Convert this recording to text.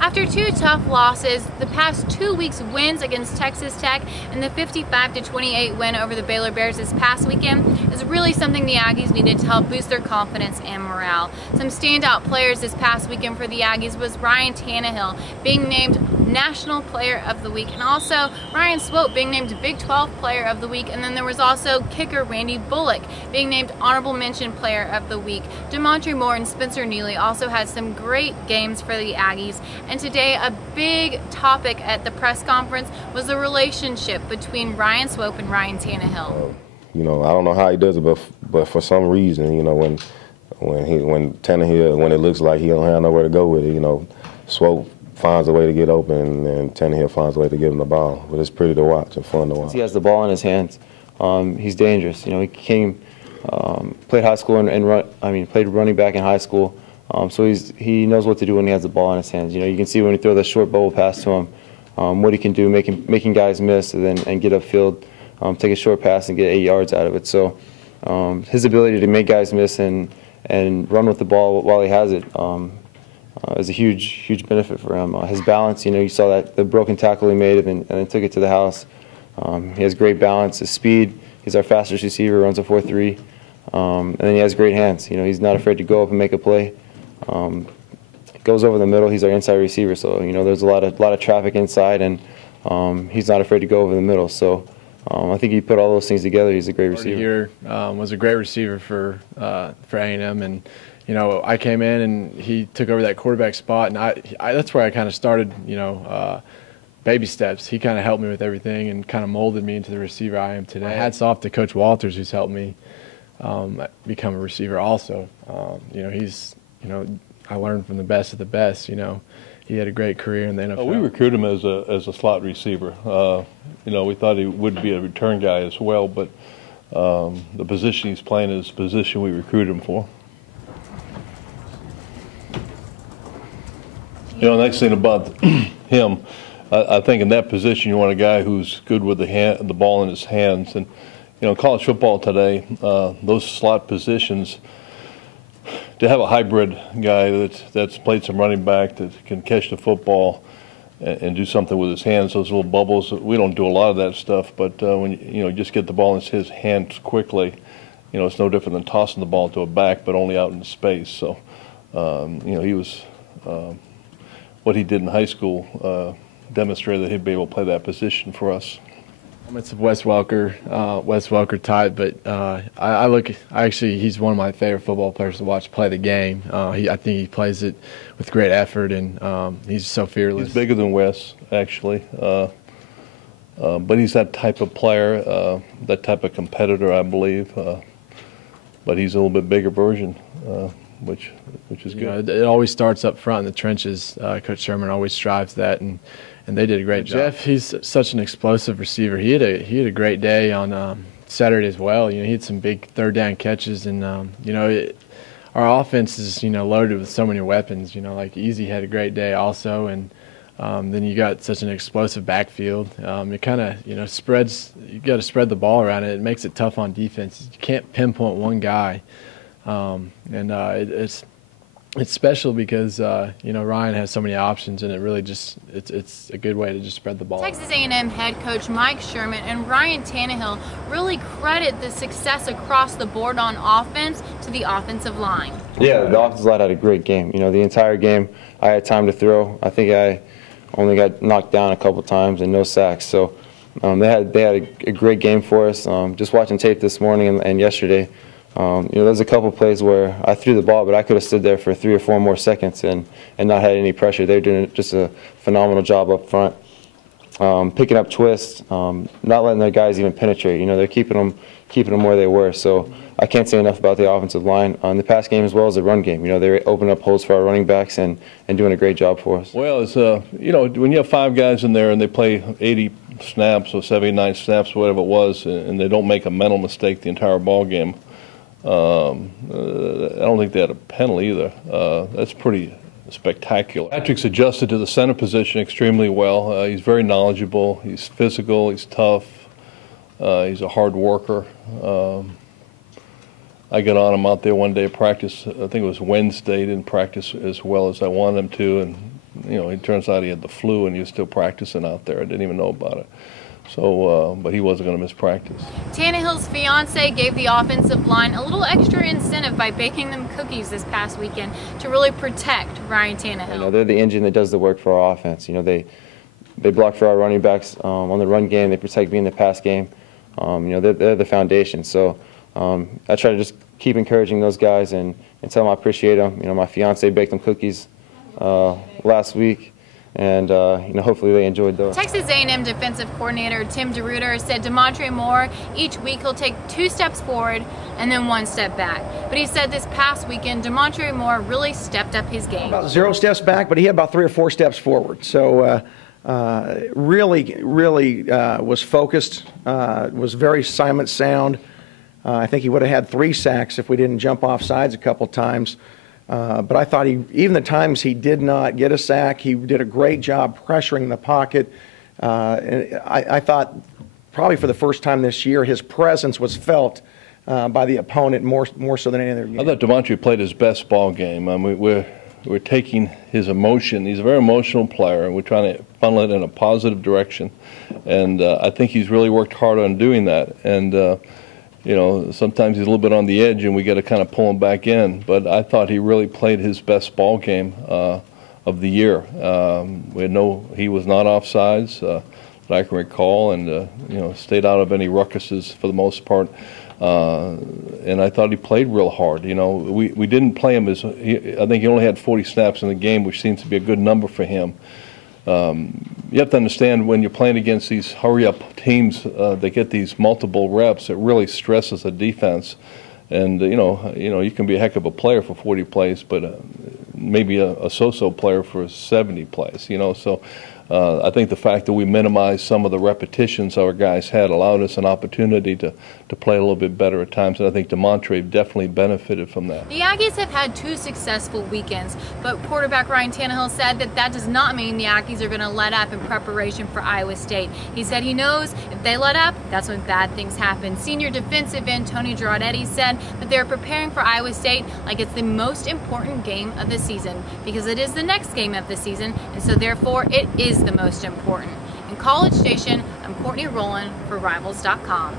After two tough losses, the past 2 weeks wins against Texas Tech and the 55-28 win over the Baylor Bears this past weekend is really something the Aggies needed to help boost their confidence and morale. Some standout players this past weekend for the Aggies was Ryan Tannehill being named National Player of the Week, and also Ryan Swope being named Big 12 Player of the Week, and then there was also kicker Randy Bullock being named Honorable Mention Player of the Week. Demontre Moore and Spencer Neely also had some great games for the Aggies, and today a big topic at the press conference was the relationship between Ryan Swope and Ryan Tannehill. I don't know how he does it, but for some reason, when Tannehill, when it looks like he don't have nowhere to go with it, Swope finds a way to get open, and Tannehill finds a way to give him the ball. But it's pretty to watch and fun to watch. He has the ball in his hands. He's dangerous. He played high school and played running back in high school. So he knows what to do when he has the ball in his hands. You can see when he throws that short bubble pass to him, what he can do, making guys miss and get upfield, take a short pass and get 8 yards out of it. So his ability to make guys miss and run with the ball while he has it is a huge benefit for him. His balance, you saw that the broken tackle he made and then took it to the house. He has great balance. His speed, he's our fastest receiver, runs a 4.3, and then he has great hands. He's not afraid to go up and make a play. Goes over the middle. He's our inside receiver, so there's a lot of traffic inside, and he's not afraid to go over the middle. So I think he put all those things together. He's a great receiver. Here was a great receiver for A&M, and I came in and he took over that quarterback spot, and that's where I kind of started. Baby steps. He kind of helped me with everything and kind of molded me into the receiver I am today. Hats off to Coach Walters, who's helped me become a receiver also. I learned from the best of the best. He had a great career in the NFL. We recruited him as a slot receiver. We thought he would be a return guy as well, but the position he's playing is the position we recruited him for. The nice thing about him, I think in that position you want a guy who's good with the ball in his hands. And college football today, those slot positions, to have a hybrid guy that's played some running back that can catch the football and do something with his hands, those little bubbles, we don't do a lot of that stuff. But when you just get the ball in his hands quickly, it's no different than tossing the ball to a back, but only out in space. So he was what he did in high school demonstrated that he'd be able to play that position for us. It's a Wes Welker type, but actually he's one of my favorite football players to watch play the game. I think he plays it with great effort, and he's so fearless. He's bigger than Wes, actually, but he's that type of player, that type of competitor, I believe. But he's a little bit bigger version, which is good. It always starts up front in the trenches. Coach Sherman always strives that, and they did a great job. Jeff, he's such an explosive receiver. He had a great day on Saturday as well. He had some big third down catches, and our offense is loaded with so many weapons. Like Easy had a great day also, and then you got such an explosive backfield. It kind of spreads. You got to spread the ball around it. It makes it tough on defense. You can't pinpoint one guy, It's special because Ryan has so many options, and it really it's a good way to just spread the ball. Texas A&M head coach Mike Sherman and Ryan Tannehill really credit the success across the board on offense to the offensive line. Yeah, the offensive line had a great game. The entire game I had time to throw. I think I only got knocked down a couple times and no sacks. So they had a great game for us. Just watching tape this morning and yesterday. There's a couple plays where I threw the ball, but I could have stood there for 3 or 4 more seconds and not had any pressure. They're doing just a phenomenal job up front, picking up twists, not letting their guys even penetrate. They're keeping them where they were. So I can't say enough about the offensive line on the pass game as well as the run game. They're opening up holes for our running backs and doing a great job for us. Well, it's when you have 5 guys in there and they play 80 snaps or 79 snaps, whatever it was, and they don't make a mental mistake the entire ball game. I don't think they had a penalty either. That's pretty spectacular. Patrick's adjusted to the center position extremely well. He's very knowledgeable. He's physical. He's tough. He's a hard worker. I got on him out there one day at practice. I think it was Wednesday. He didn't practice as well as I wanted him to, and it turns out he had the flu and he was still practicing out there. I didn't even know about it. So, but he wasn't going to miss practice. Tannehill's fiance gave the offensive line a little extra incentive by baking them cookies this past weekend to really protect Ryan Tannehill. They're the engine that does the work for our offense. They block for our running backs on the run game. They protect me in the pass game. They're the foundation. So I try to just keep encouraging those guys and tell them I appreciate them. My fiance baked them cookies last week. And hopefully they enjoyed those. Texas A&M defensive coordinator Tim DeRuyter said DeMontre Moore, each week he'll take 2 steps forward and then 1 step back. But he said this past weekend, DeMontre Moore really stepped up his game. About 0 steps back, but he had about 3 or 4 steps forward. So really was focused, was very assignment sound. I think he would have had 3 sacks if we didn't jump off sides a couple times. But I thought even the times he did not get a sack, he did a great job pressuring the pocket. And I thought probably for the first time this year, his presence was felt by the opponent more so than any other game. I thought DeMontre played his best ball game. We're taking his emotion. He's a very emotional player, and we're trying to funnel it in a positive direction. And I think he's really worked hard on doing that. And sometimes he's a little bit on the edge and we got to kind of pull him back in. But I thought he really played his best ball game of the year. He was not offsides that I can recall, and stayed out of any ruckuses for the most part. And I thought he played real hard. We didn't play him I think he only had 40 snaps in the game, which seems to be a good number for him. You have to understand when you're playing against these hurry-up teams that get these multiple reps, it really stresses the defense. And you can be a heck of a player for 40 plays, but maybe a so-so player for 70 plays. So I think the fact that we minimized some of the repetitions our guys had allowed us an opportunity to play a little bit better at times, and I think DeMontre definitely benefited from that. The Aggies have had 2 successful weekends, but quarterback Ryan Tannehill said that does not mean the Aggies are going to let up in preparation for Iowa State. He said he knows if they let up, that's when bad things happen. Senior defensive end Tony Jerod-Eddie said that they're preparing for Iowa State like it's the most important game of the season, because it is the next game of the season, and so therefore it is the most important. In College Station, I'm Courtney Rowland for Rivals.com.